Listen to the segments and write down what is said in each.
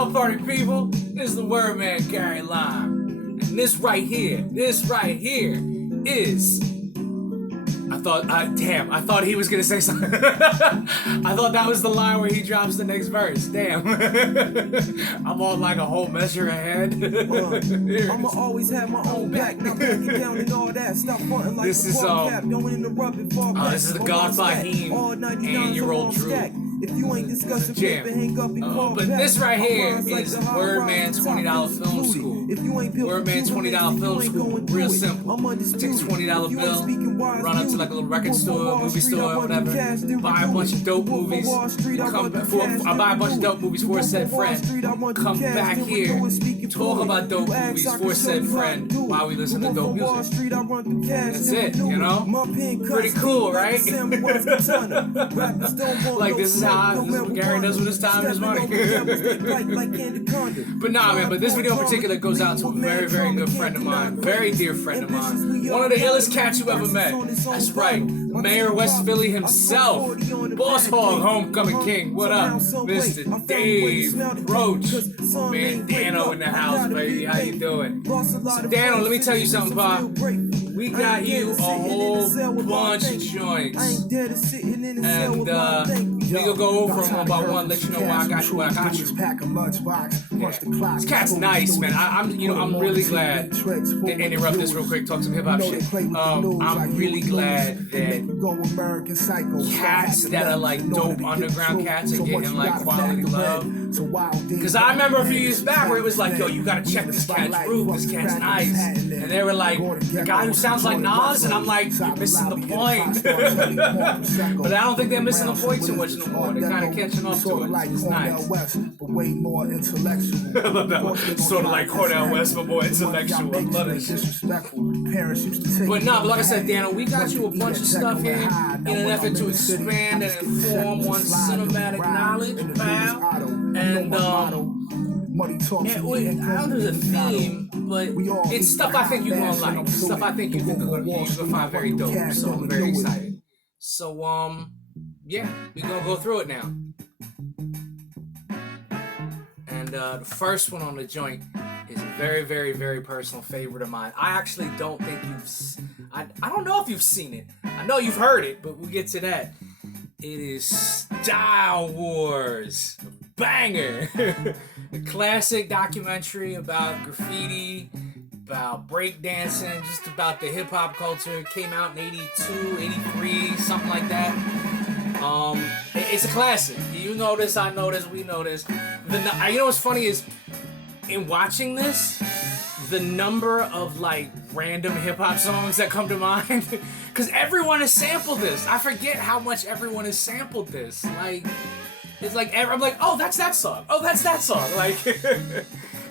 all party people, this is the Wordman Gary Lime. And this right here is... I thought he was gonna say something. I thought that was the line where he drops the next verse. Damn. I'm on like a whole measure ahead. I'ma always have my own back. Now break it down and all that. Stop fronting like this is the God Fahim and your old Droog. If you ain't discussing paper, hang up and call but back. this right here is Wordman $20 Film School. Wordman $20 Film School. Real simple. Take a $20 bill, run up to like a little record store, movie store, whatever. Buy a bunch of dope movies. I buy a bunch of dope movies for said friend. Come back here, talk about dope movies for said friend while we listen to dope music. That's it, you know? Pretty cool, right? Like this is what Gary does with his time and his money. But nah, man, but this video in particular goes out to a very, very good friend of mine, very dear friend of mine, one of the illest cats you ever met. That's right, Mayor West Philly himself, Boss Hog, Homecoming King. What up, Mr. Dave, Roach, man, Dano in the house, baby. How you doing? So Dano, let me tell you something, Pop. We got you a whole bunch of joints, and we gonna go over them one by one, let you know why I got you what I got you. This cat's nice, man. I'm really glad. Interrupt this real quick. Talk some hip hop shit. I'm really glad that cats that are like dope underground cats are getting like quality love. Because I remember a few years back where it was like, yo, you gotta check this cat's Droog. This cat's nice, and they were like, the guy who sounds like Nas, and I'm like, you're missing the point. But I don't think they're missing the point too much no more. They're kind of catching up to it. It's nice. I love that one. Sort of like Cornell West, but more intellectual. I love this shit. But nah, but like I said, Dano, we got you a bunch of stuff here in an effort to expand and inform one's cinematic knowledge, pal. And I don't know the theme, but it's stuff I think you're gonna like. Stuff I think you're gonna find very dope. So I'm very excited. So yeah, we're gonna go through it now. And the first one on the joint is a very, very, very personal favorite of mine. I actually don't think I don't know if you've seen it. I know you've heard it, but we'll get to that. It is Style Wars. Banger. A classic documentary about graffiti, about breakdancing, just about the hip-hop culture. It came out in 82, 83, something like that. It's a classic. You know this, I know this, we know this. You know what's funny is, in watching this, the number of like random hip-hop songs that come to mind, because everyone has sampled this. I forget how much everyone has sampled this. Like, it's like, I'm like, oh, that's that song. Oh, that's that song. Like,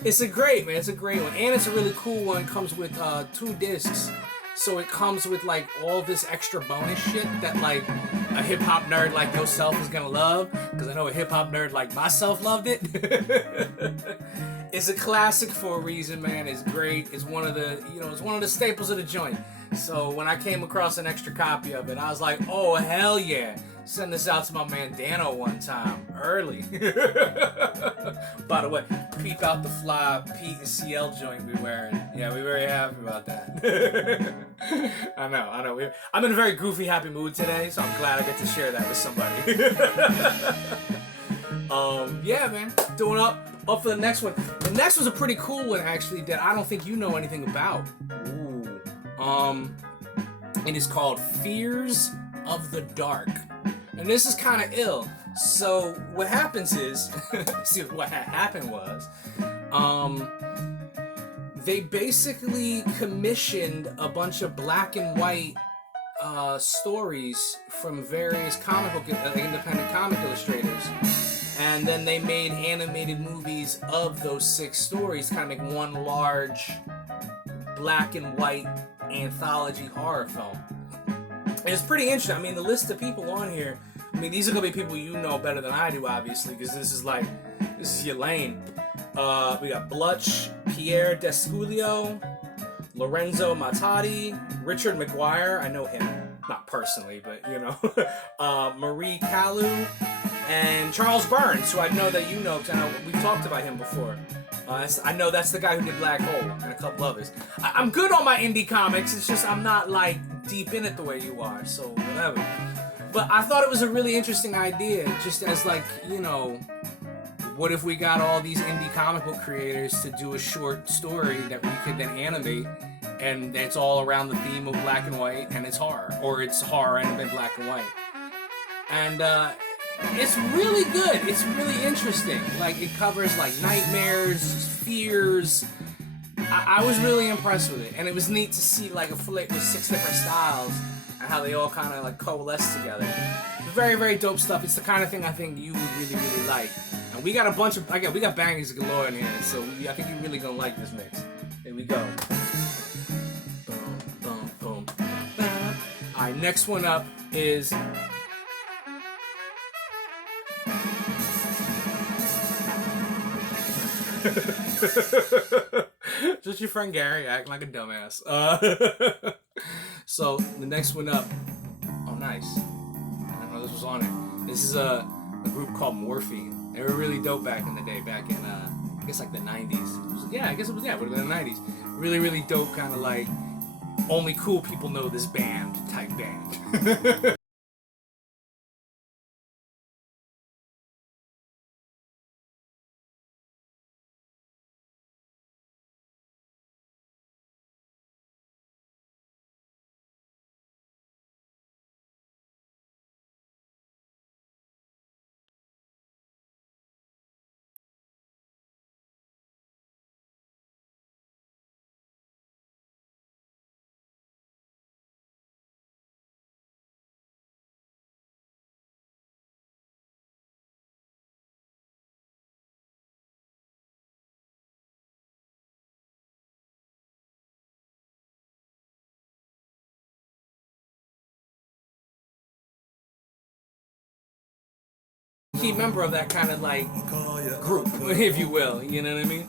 it's a great, man. It's a great one. And it's a really cool one. It comes with 2 discs. So it comes with like all this extra bonus shit that like a hip hop nerd like yourself is gonna love. Because I know a hip hop nerd like myself loved it. It's a classic for a reason, man. It's great. It's one of the, it's one of the staples of the joint. So when I came across an extra copy of it, I was like, oh, hell yeah. Send this out to my man Dano one time, early. By the way, peep out the fly Pete and CL joint we wearing. Yeah, we're very happy about that. I know. I'm in a very goofy, happy mood today, so I'm glad I get to share that with somebody. Yeah, man. Doing up for the next one. The next one's a pretty cool one, actually, that I don't think you know anything about. Ooh. It is called Fears of the Dark. And this is kind of ill. So what happens is, see what happened was, they basically commissioned a bunch of black and white stories from various comic book independent comic illustrators, and then they made animated movies of those 6 stories, kind of like one large black and white anthology horror film. And it's pretty interesting. I mean, the list of people on here, I mean, these are going to be people you know better than I do, obviously, because this is your lane. We got Blutch, Pierre Desculio, Lorenzo Matati, Richard McGuire, I know him, not personally, but, Marie Kalu, and Charles Burns, who I know that you know, because we've talked about him before. I know that's the guy who did Black Hole and a couple others. I'm good on my indie comics, it's just I'm not like deep in it the way you are, so whatever. But I thought it was a really interesting idea, just as like, you know, what if we got all these indie comic book creators to do a short story that we could then animate, and it's all around the theme of black and white, and it's horror, or it's horror and then black and white. And it's really good. It's really interesting. Like, it covers like nightmares, fears. I was really impressed with it, and it was neat to see like a flick with 6 different styles and how they all kind of like coalesce together. Very, very dope stuff. It's the kind of thing I think you would really, really like. And we got a bunch of, we got bangers galore in here, so I think you're really gonna like this mix. Here we go. Boom, boom, boom. All right, next one up is. Just your friend Gary acting like a dumbass. So the next one up. Oh, nice. I didn't know this was on it. This is a group called Morphine. They were really dope back in the day, back in I guess like the 90s. I guess it would have been the 90s. Really, really dope, kind of like only cool people know this band type band. Key member of that kind of like group, if you will, you know what I mean?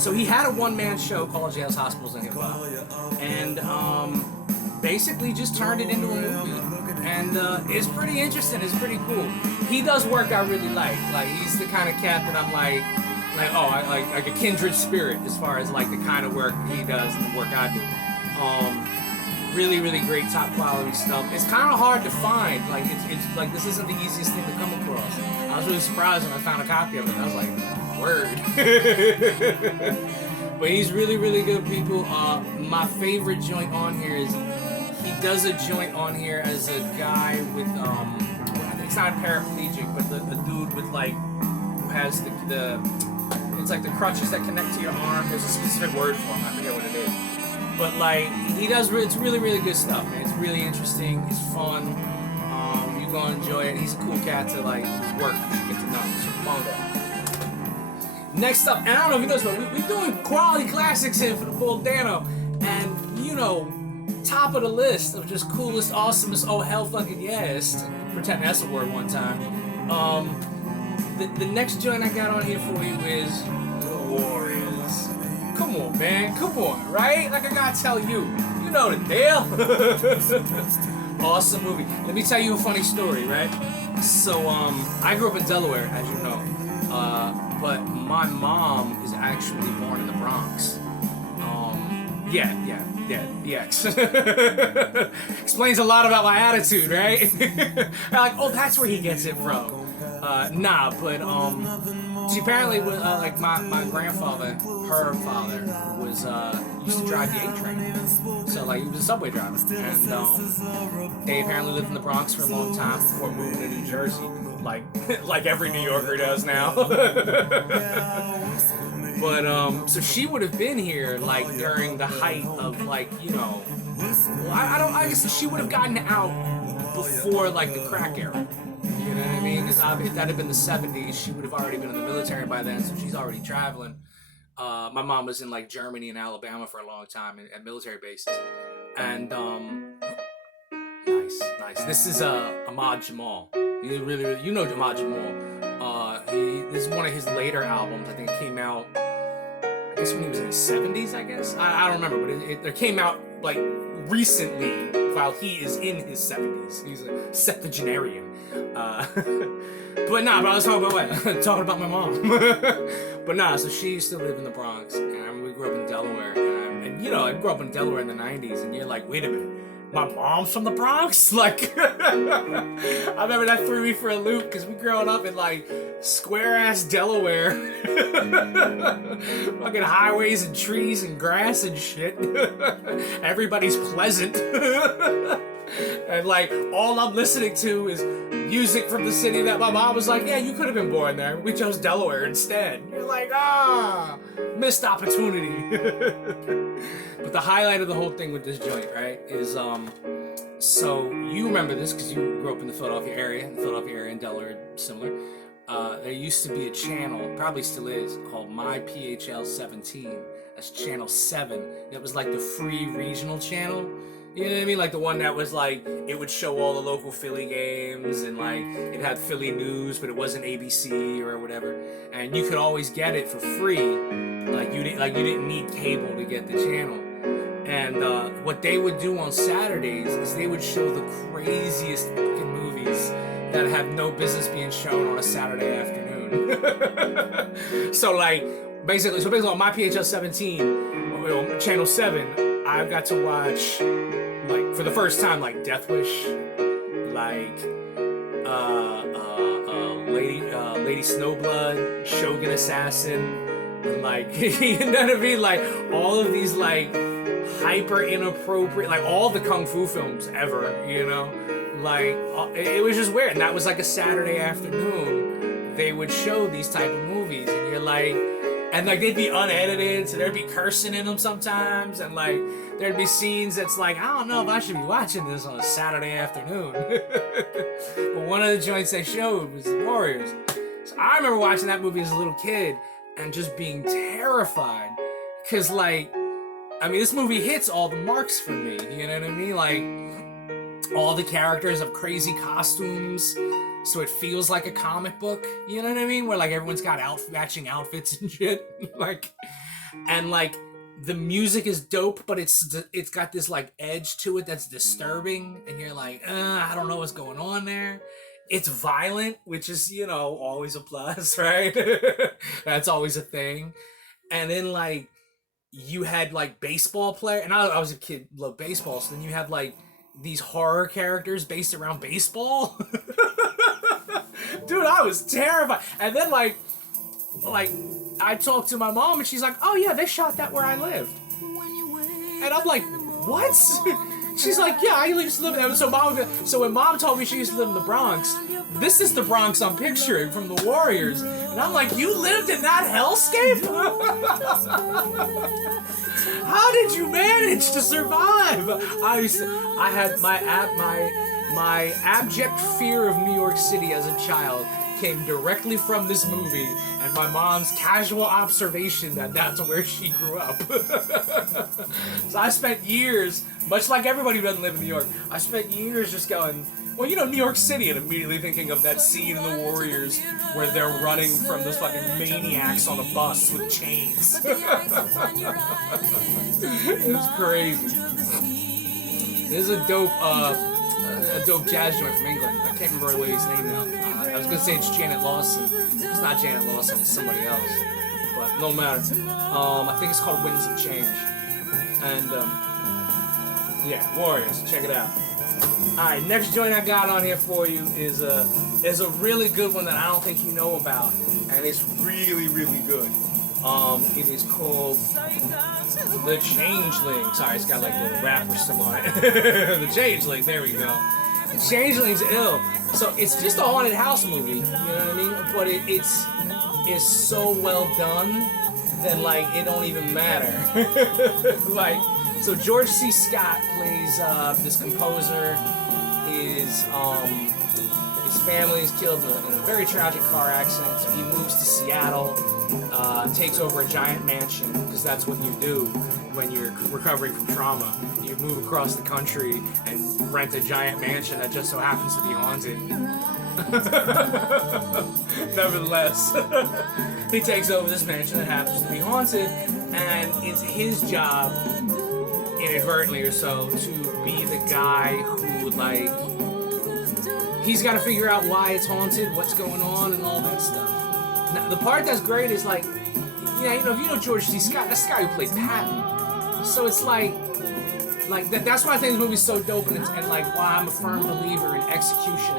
So he had a one-man show called Jails, Hospitals, and Hip Hop, and basically just turned it into a movie. And it's pretty interesting. It's pretty cool. He does work I really like. Like, he's the kind of cat that I'm like I like a kindred spirit as far as like the kind of work he does and the work I do. Really, really great, top quality stuff. It's kind of hard to find. Like, it's like this isn't the easiest thing to come across. I was really surprised when I found a copy of it. I was like, word. But he's really, really good, people. My favorite joint on here is he does a joint on here as a guy with I think it's not paraplegic, but the dude with like who has the it's like the crutches that connect to your arm. There's a specific word for him. I forget what it is. But like he does, it's really, really good stuff, man. It's really interesting. It's fun. You're gonna enjoy it. He's a cool cat to like work. You should get to know. So come on, go. Next up, and I don't know if you know this, but we're doing quality classics here for the full Dano, and you know, top of the list of just coolest, awesomest, oh hell fucking yes. Pretend that's a word one time. The next joint I got on here for you is The Warriors. Come on, man. Come on, right? Like I gotta tell you. You know the deal. Awesome movie. Let me tell you a funny story, right? So, I grew up in Delaware, as you know. But my mom is actually born in the Bronx. Explains a lot about my attitude, right? Like, oh, that's where he gets it from. She apparently was, like, my grandfather, her father, was, used to drive the A train. So, like, he was a subway driver. And, they apparently lived in the Bronx for a long time before moving to New Jersey. Like every New Yorker does now. But, so she would have been here, like, during the height of, like, you know, I guess she would have gotten out before, like, the crack era. You know what I mean? Because if that had been the 70s, she would have already been in the military by then, so she's already traveling. My mom was in, like, Germany and Alabama for a long time at military bases. And, nice. This is, Ahmad Jamal. He's really, you know Ahmad Jamal. This is one of his later albums. I think it came out, I guess when he was in his 70s, I guess? I don't remember, but it came out, like, recently while he is in his 70s. He's a septuagenarian. But But nah, but I was talking about what? Talking about my mom. But nah, so she used to live in the Bronx, and we grew up in Delaware. And you know, I grew up in Delaware in the 90s, and you're like, wait a minute, my mom's from the Bronx? Like, I remember that threw me for a loop, because we growing up in, like, square-ass Delaware. Fucking highways and trees and grass and shit. Everybody's pleasant. And, like, all I'm listening to is music from the city that my mom was like, yeah, you could have been born there. We chose Delaware instead. And you're like, missed opportunity. But the highlight of the whole thing with this joint, right, is, so you remember this because you grew up in the Philadelphia area, and Delaware, similar. There used to be a channel, probably still is, called My PHL 17. That's channel 7. It was like the free regional channel. You know what I mean? Like the one that was like, it would show all the local Philly games, and like it had Philly news, but it wasn't ABC or whatever. And you could always get it for free. Like you didn't need cable to get the channel. And what they would do on Saturdays is they would show the craziest fucking movies that have no business being shown on a Saturday afternoon. So basically on my PHL 17, channel 7, I got to watch, like, for the first time, like Death Wish, like Lady Snowblood, Shogun Assassin, and like you know what I mean, like all of these like hyper inappropriate, like all the kung fu films ever, you know, like it was just weird. And that was like a Saturday afternoon. They would show these type of movies, and you're like, and like they'd be unedited, so there'd be cursing in them sometimes, and like there'd be scenes that's like, I don't know if I should be watching this on a Saturday afternoon. But one of the joints they showed was The Warriors. So I remember watching that movie as a little kid and just being terrified, cause like, I mean, this movie hits all the marks for me, you know what I mean? Like, all the characters have crazy costumes, so it feels like a comic book, you know what I mean? Where, like, everyone's got matching outfits and shit. Like, and, like, the music is dope, but it's got this, like, edge to it that's disturbing, and you're like, I don't know what's going on there. It's violent, which is, you know, always a plus, right? That's always a thing. And then, like, you had like baseball player, and I was a kid, loved baseball, so then you have like these horror characters based around baseball. Dude, I was terrified. And then like I talked to my mom, and she's like, oh yeah, they shot that where I lived. And I'm like, what? She's like, yeah, I used to live there. So when mom told me she used to live in the Bronx, this is the Bronx I'm picturing from The Warriors. And I'm like, you lived in that hellscape? How did you manage to survive? I had my abject fear of New York City as a child came directly from this movie and my mom's casual observation that that's where she grew up. So I spent years, much like everybody who doesn't live in New York, I spent years just going, well, you know, New York City, and immediately thinking of that scene in The Warriors where they're running from those fucking maniacs on a bus with chains. It's crazy. This is a dope jazz joint from England. I can't remember the lady's name now. I was gonna say it's Janet Lawson. It's not Janet Lawson, it's somebody else. But no matter. I think it's called Winds of Change. And yeah, Warriors, check it out. Alright, next joint I got on here for you is a really good one that I don't think you know about. And it's really, really good. It is called The Changeling. Sorry, it's got like a little rapper stuff on it. The Changeling, there we go. The Changeling's ill. So it's just a haunted house movie, you know what I mean? But it's so well done that like it don't even matter. Like, so George C. Scott plays this composer. His family is killed in a very tragic car accident, so he moves to Seattle, takes over a giant mansion, because that's what you do when you're recovering from trauma. You move across the country and rent a giant mansion that just so happens to be haunted. Nevertheless, he takes over this mansion that happens to be haunted, and it's his job, inadvertently or so, to be the guy who, like, he's got to figure out why it's haunted, what's going on, and all that stuff. Now, the part that's great is like, if you know George C. Scott, that's the guy who played Patton. So it's like that's why I think this movie's so dope, and like why I'm a firm believer in execution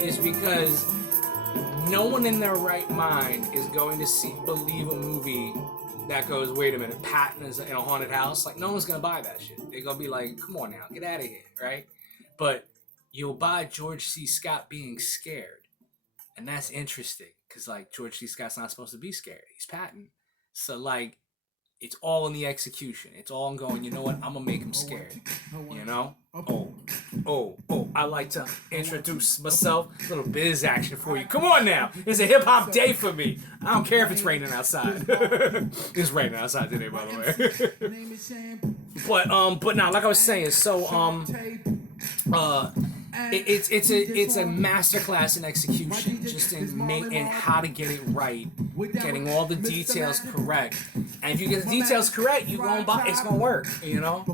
is because no one in their right mind is going to believe a movie that goes, wait a minute, Patton is in a haunted house. Like, no one's gonna buy that shit. They're gonna be like, come on now, get out of here, right? But you'll buy George C. Scott being scared, and that's interesting because like George C. Scott's not supposed to be scared. He's Patton, so like it's all in the execution. It's all in going, you know what? I'm gonna make him scared. You know? Oh, I like to introduce myself. A little biz action for you. Come on now. It's a hip hop day for me. I don't care if it's raining outside. It's raining outside today, by the way. But now, like I was saying, so it's a masterclass in execution, just in how to get it right, getting all the details correct. And if you get the details correct, it's gonna work, you know.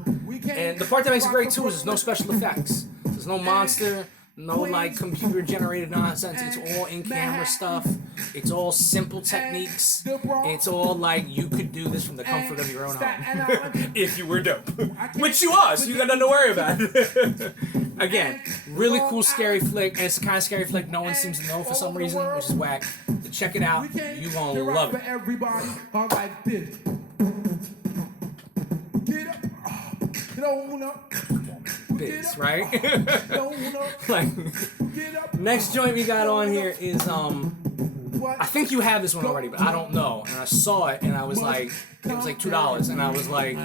And the part that makes it great too is there's no special effects. There's no monster, no like computer generated nonsense. It's all in camera stuff. It's all simple techniques. It's all like you could do this from the comfort of your own home if you were dope, which you are. So you got nothing to worry about. Again, really cool scary flick, and it's the kind of scary flick no one seems to know for some reason, which is whack. So check it out. You gonna love it. Everybody, all like this. Get up. Get on up. Biz, right? Like, next joint we got on here is I think you have this one already, but I don't know. And I saw it, and I was like, it was like $2, and I was like,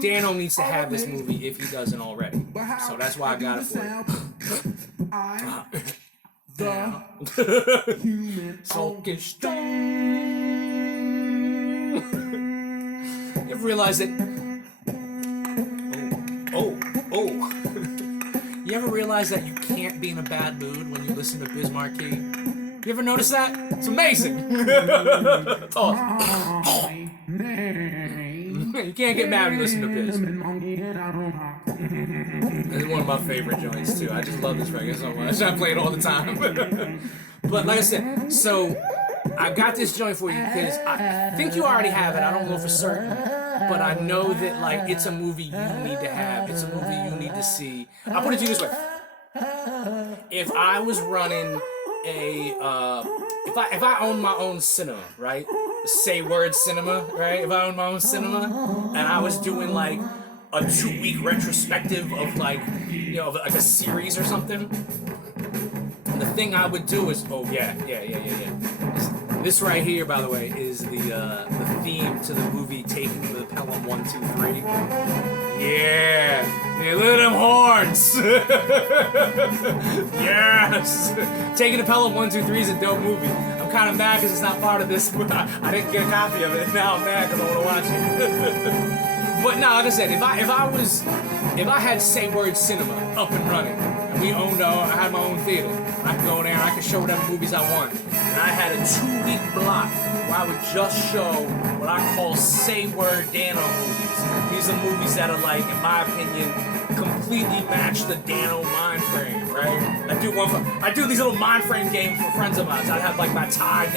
Dano needs to have this movie if he doesn't already. So that's why I got it for you. The human soul strong. You ever realize that? Oh. You ever realize that you can't be in a bad mood when you listen to Biz Markie? You ever notice that? It's amazing. It's awesome. You can't get mad when you listen to Biz. It's one of my favorite joints too. I just love this record so much. I play it all the time. But like I said, so I got this joint for you because I think you already have it. I don't know for certain, but I know that like it's a movie you need to have. It's a movie you need to see. I'll put it to you this way: if I was running if I owned my own cinema, right? Say word cinema, right? If I owned my own cinema and I was doing like a 2-week retrospective of like, like a series or something, the thing I would do is, This right here, by the way, is the theme to the movie Taking the Pelham 1, 2, 3. Yeah, look at them horns. Yes, Taking the Pelham 1, 2, 3 is a dope movie. I'm kind of mad because it's not part of this. I didn't get a copy of it. Now I'm mad because I want to watch it. But no, like I said, if I had Say Word Cinema up and running, and we owned, I had my own theater, I could go there and I could show whatever movies I want. And I had a 2-week block where I would just show what I call Say Word Dano movies. These are movies that are like, in my opinion, completely match the Dano mind frame, right? I do these little mind frame games for friends of mine. So I'd have like my Tide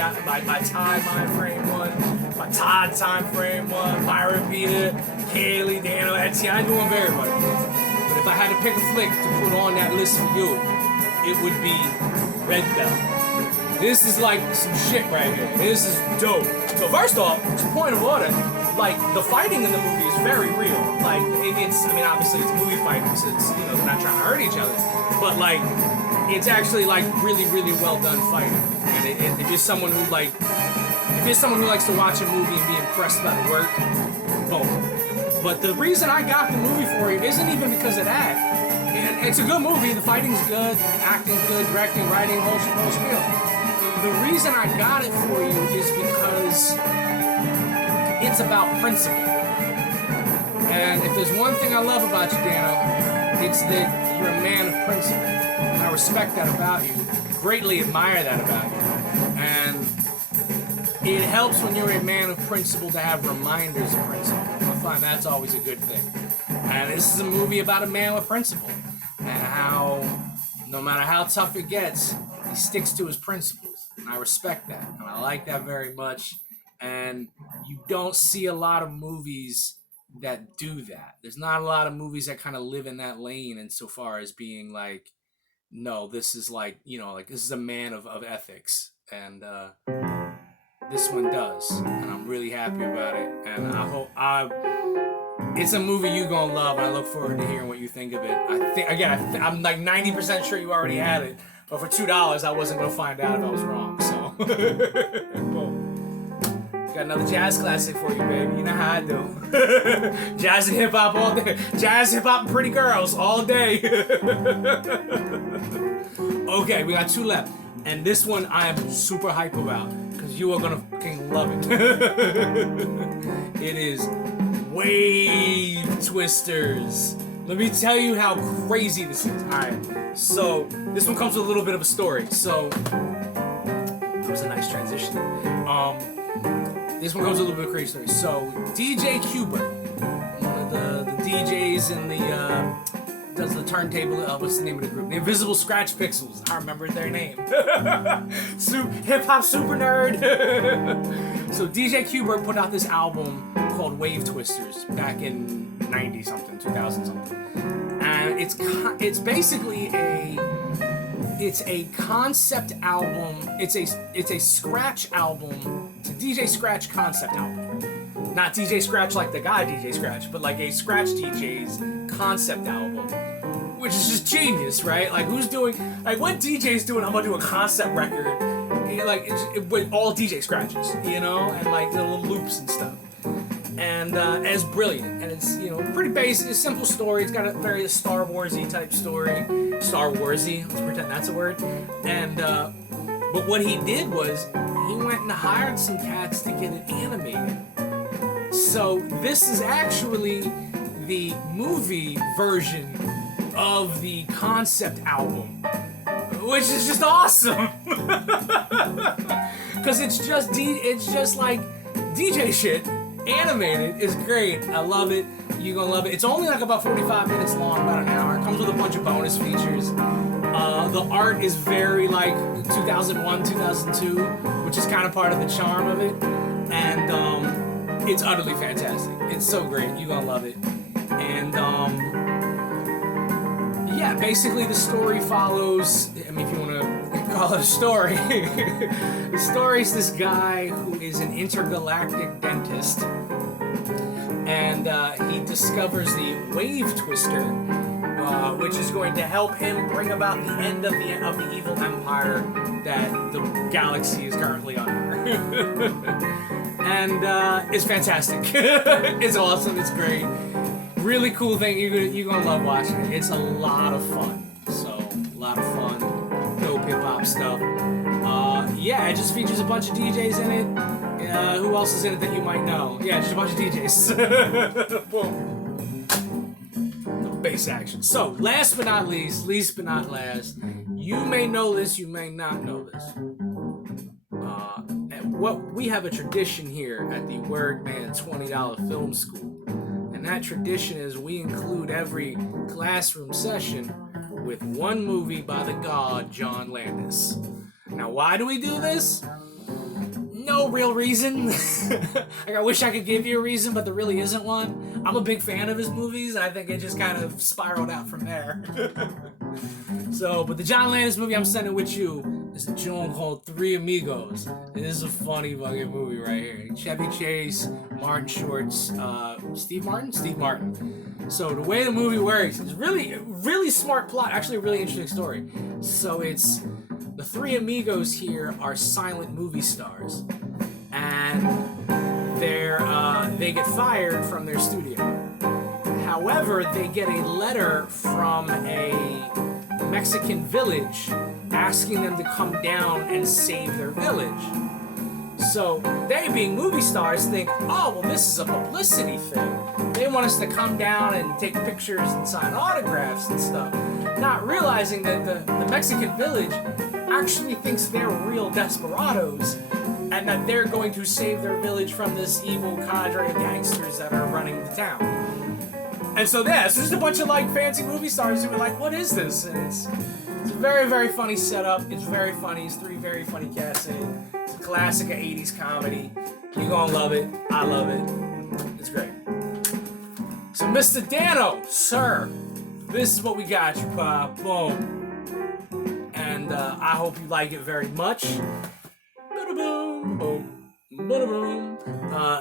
mind frame one, my Todd time frame one, Byron Peter, Kaylee, Dano, Etienne. I do one for everybody. But if I had to pick a flick to put on that list for you, it would be Red Bell. This is like some shit right here. This is dope. So first off, to point of order, like the fighting in the movie is very real. Like obviously it's movie fighting, so it's, they're not trying to hurt each other. But like, it's actually like really, really well done fighting. And if you're someone who likes to watch a movie and be impressed by the work, boom. But the reason I got the movie for you isn't even because of that. And it's a good movie. The fighting's good, acting's good, directing, writing, whole spiel. The reason I got it for you is because it's about principle. And if there's one thing I love about you, Dano, it's that you're a man of principle. And I respect that about you, greatly admire that about you. And it helps when you're a man of principle to have reminders of principle. I find that's always a good thing. And this is a movie about a man with principle and how no matter how tough it gets, he sticks to his principles. And I respect that. And I like that very much. And you don't see a lot of movies that do that. There's not a lot of movies that kind of live in that lane insofar as being like, no, this is like, like this is a man of ethics. And this one does. And I'm really happy about it. And I hope it's a movie you're gonna love. I look forward to hearing what you think of it. I'm like 90% sure you already had it. But for $2, I wasn't gonna find out if I was wrong. So, boom. Got another jazz classic for you, baby. You know how I do. Jazz and hip hop all day. Jazz, hip hop, and pretty girls all day. Okay, we got 2 left. And this one I am super hype about because you are gonna fucking love it. It is Wave Twisters. Let me tell you how crazy this is. Alright, so this one comes with a little bit of a story. So, that was a nice transition. This one goes a little bit of a crazy story. So, DJ Cuba, one of the DJs in the, does the turntable, what's the name of the group? The Invisible Scratch Pixels. I remember their name. Hip-hop super nerd. So, DJ Cuba put out this album called Wave Twisters back in 90-something, 2000-something. And it's basically it's a concept album. It's a scratch album. It's a DJ Scratch concept album. Not DJ Scratch like the guy DJ Scratch, but like a Scratch DJ's concept album, which is just genius, right? Like what DJ's doing? I'm gonna do a concept record, with all DJ scratches, and like little loops and stuff. And it's brilliant, and it's pretty basic, a simple story. It's got a very Star Warsy type story. Star Warsy, let's pretend that's a word. And but what he did was he went and hired some cats to get it animated. So this is actually the movie version of the concept album, which is just awesome. Because it's just like DJ shit. Animated is great. I love it. You're gonna love it. It's only like about 45 minutes long, about an hour. It comes with a bunch of bonus features. The art is very like 2001, 2002, which is kind of part of the charm of it. And it's utterly fantastic. It's so great. You're gonna love it. And yeah, basically the story follows. I mean, if you want to call it a story, the story is this guy who is an intergalactic dentist, and he discovers the Wave Twister, which is going to help him bring about the end of the evil empire that the galaxy is currently under. And it's fantastic. It's awesome. It's great. Really cool thing. You're gonna love watching it. It's a lot of fun. So, a lot of fun. Dope hip-hop stuff. Yeah, it just features a bunch of DJs in it. Who else is in it that you might know? Yeah, just a bunch of DJs. Boom. The bass action. So, least but not last, you may know this, you may not know this. We have a tradition here at the Wordman $20 Film School. And that tradition is we include every classroom session with one movie by the god John Landis. Now, why do we do this? No real reason. I wish I could give you a reason, but there really isn't one. I'm a big fan of his movies, and I think it just kind of spiraled out from there. But the John Landis movie I'm sending with you is a joint called Three Amigos. It is a funny fucking movie right here. Chevy Chase, Martin Short's, Steve Martin. So the way the movie works is really smart plot. Actually, a really interesting story. So it's the three amigos here are silent movie stars, and they get fired from their studio. However, they get a letter from a Mexican village asking them to come down and save their village. So they, being movie stars, think, oh, well, this is a publicity thing. They want us to come down and take pictures and sign autographs and stuff, not realizing that the Mexican village actually thinks they're real desperados and that they're going to save their village from this evil cadre of gangsters that are running the town. And so, yeah, it's just a bunch of, like, fancy movie stars who are like, what is this? And it's It's a very, very funny setup. It's very funny. It's three very funny cats in it. It's a classic of 80s comedy. You're gonna love it. I love it. It's great. So, Mr. Dano, sir, this is what we got you, Pop. Boom. And I hope you like it very much. Ba-da-boom, boom, ba-da-boom.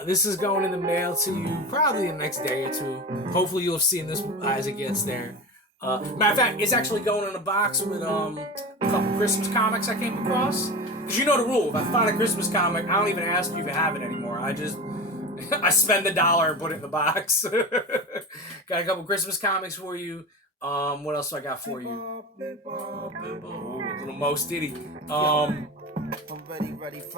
This is going in the mail to you probably the next day or two. Hopefully you'll have seen this as it gets there. Matter of fact, it's actually going in a box with a couple Christmas comics I came across. Because you know the rule. If I find a Christmas comic, I don't even ask you if you have it anymore. I just... I spend $1 and put it in the box. Got a couple Christmas comics for you. What else do I got for you? Ooh, little Mos Def.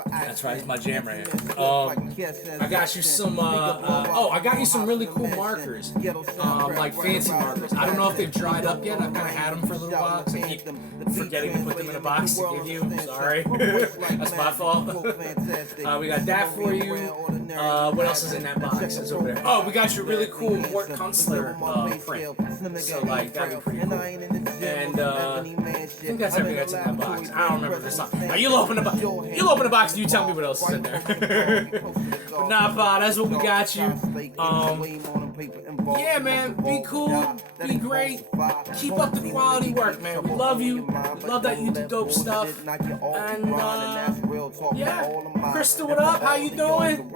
That's right, it's my jam right here. I got you some, I got you some really cool markers. Like fancy markers. I don't know if they've dried up yet. I've kind of had them for a little while. So I keep forgetting to put them in a box to give you. Sorry. That's my fault. We got that for you. What else is in that box? It's over there. Oh, we got you a really cool Mort Kunstler print. So, like, that'd be pretty cool. And, I think that's everything that's in that box. I don't remember this song. Now, you'll open the box and you tell me what else is in there. But nah, Pa, that's what we got you. Yeah, man, be cool, be great, keep up the quality work, man. We love you. We love that you do dope stuff. And, yeah. Crystal, what up? How you doing?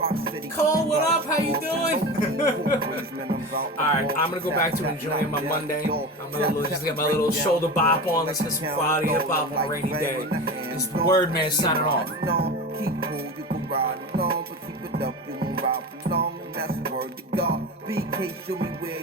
Cole, what up? How you doing? Alright, I'm gonna go back to enjoying my Monday. I'm gonna just get my little shoulder bop on, listen to some quality hip hop on a rainy day. It's Wordman signing off. Keep cool, you can ride along, but keep it up, you won't ride for long, and that's the word to God. BK, show me where